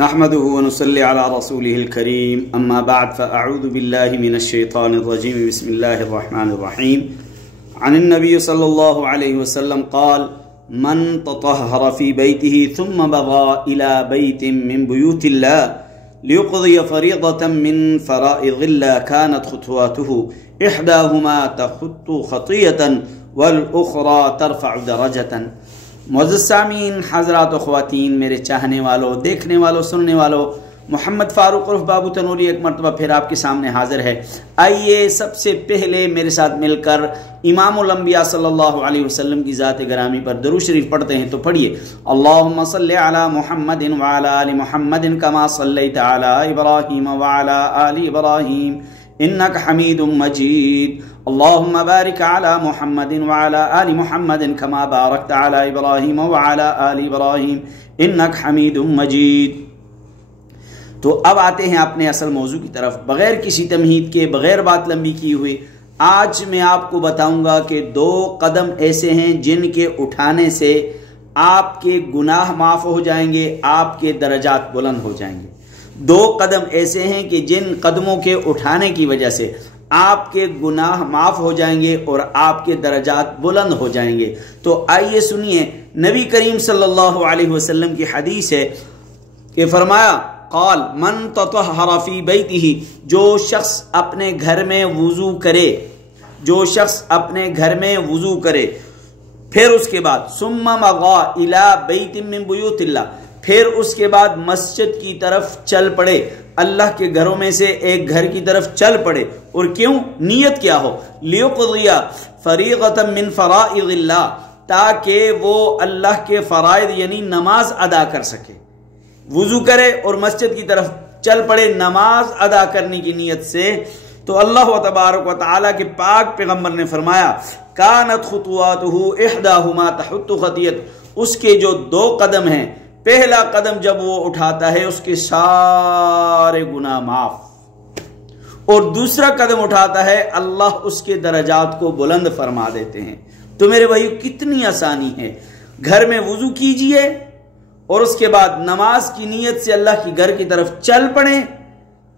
نحمده ونصلي على رسوله الكريم اما بعد فاعوذ بالله من الشيطان الرجيم بسم الله الرحمن الرحيم عن النبي صلى الله عليه وسلم قال من تطهر في بيته ثم بغى الى بيت من بيوت الله ليقضي فريضة من فرائض الله كانت خطواته احداهما تخط خطية والاخرى ترفع درجة۔ معزز سامعین، حضرات و خواتین، میرے چاہنے والوں، دیکھنے والوں، سننے والوں، محمد فاروق عرف بابو تنوری ایک مرتبہ پھر آپ کے سامنے حاضر ہے۔ آئیے سب سے پہلے میرے ساتھ مل کر امام الانبیاء صلی اللہ علیہ وسلم کی ذات گرامی پر درود شریف پڑھتے ہیں۔ تو پڑھیے، اللہم صلی علی محمد وعلی آل محمد کما صلیت علی ابراہیم وعلی آل ابراہیم انک حمید مجید، اللہم بارک علی محمد وعلی آل محمد کما بارکت علی ابراہیم وعلی آل ابراہیم انک حمید مجید۔ تو اب آتے ہیں اپنے اصل موضوع کی طرف، بغیر کسی تمہید کے، بغیر بات لمبی کی ہوئی۔ آج میں آپ کو بتاؤں گا کہ 2 قدم ایسے ہیں جن کے اٹھانے سے آپ کے گناہ معاف ہو جائیں گے، آپ کے درجات بلند ہو جائیں گے۔ 2 قدم ایسے ہیں کہ جن قدموں کے اٹھانے کی وجہ سے آپ کے گناہ معاف ہو جائیں گے اور آپ کے درجات بلند ہو جائیں گے۔ تو آئیے سنیے، نبی کریم صلی اللہ علیہ وسلم کی حدیث ہے کہ فرمایا، قال من تطہر فی بیتہ، جو شخص اپنے گھر میں وضو کرے، جو شخص اپنے گھر میں وضو کرے، پھر اس کے بعد ثم مغا الی بیت من بیوت اللہ، پھر اس کے بعد مسجد کی طرف چل پڑے، اللہ کے گھروں میں سے ایک گھر کی طرف چل پڑے، اور کیوں؟ نیت کیا ہو، لیقضی فریضۃ من فرائض اللہ، تاکہ وہ اللہ کے فرائض یعنی نماز ادا کر سکے۔ وضو کرے اور مسجد کی طرف چل پڑے نماز ادا کرنے کی نیت سے، تو اللہ تبارک و تعالیٰ کے پاک پیغمبر نے فرمایا، کانت خطواته احداهما تحط خطیۃ، اس کے جو 2 قدم ہیں، پہلا قدم جب وہ اٹھاتا ہے اس کے سارے گناہ معاف، اور دوسرا قدم اٹھاتا ہے اللہ اس کے درجات کو بلند فرما دیتے ہیں۔ تو میرے بھائیو، کتنی آسانی ہے، گھر میں وضو کیجئے اور اس کے بعد نماز کی نیت سے اللہ کی گھر کی طرف چل پڑیں،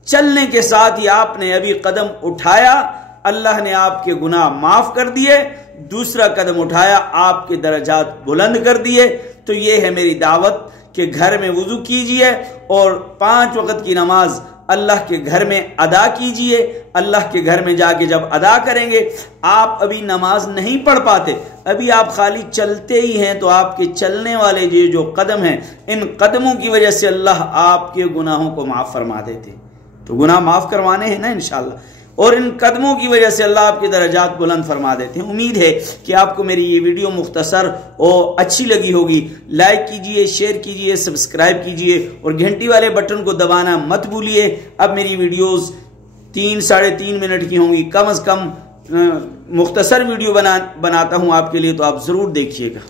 چلنے کے ساتھ ہی آپ نے ابھی قدم اٹھایا، اللہ نے آپ کے گناہ معاف کر دیے، دوسرا قدم اٹھایا، آپ کے درجات بلند کر دیے۔ تو یہ ہے میری دعوت کہ گھر میں وضو کیجئے اور 5 وقت کی نماز اللہ کے گھر میں ادا کیجئے۔ اللہ کے گھر میں جا کے جب ادا کریں گے، آپ ابھی نماز نہیں پڑھ پاتے، ابھی آپ خالی چلتے ہی ہیں، تو آپ کے چلنے والے جو قدم ہیں، ان قدموں کی وجہ سے اللہ آپ کے گناہوں کو معاف فرما دیتے۔ تو گناہ معاف کروانے ہیں نا انشاءاللہ، اور ان قدموں کی وجہ سے اللہ آپ کے درجات بلند فرما دیتے ہیں۔ امید ہے کہ آپ کو میری یہ ویڈیو مختصر اور اچھی لگی ہوگی۔ لائک کیجئے، شیئر کیجئے، سبسکرائب کیجئے اور گھنٹی والے بٹن کو دبانا مت بھولیے۔ اب میری ویڈیوز 3 ساڑھے 3 منٹ کی ہوں گی، کم از کم مختصر ویڈیو بناتا ہوں آپ کے لیے، تو آپ ضرور دیکھیے گا۔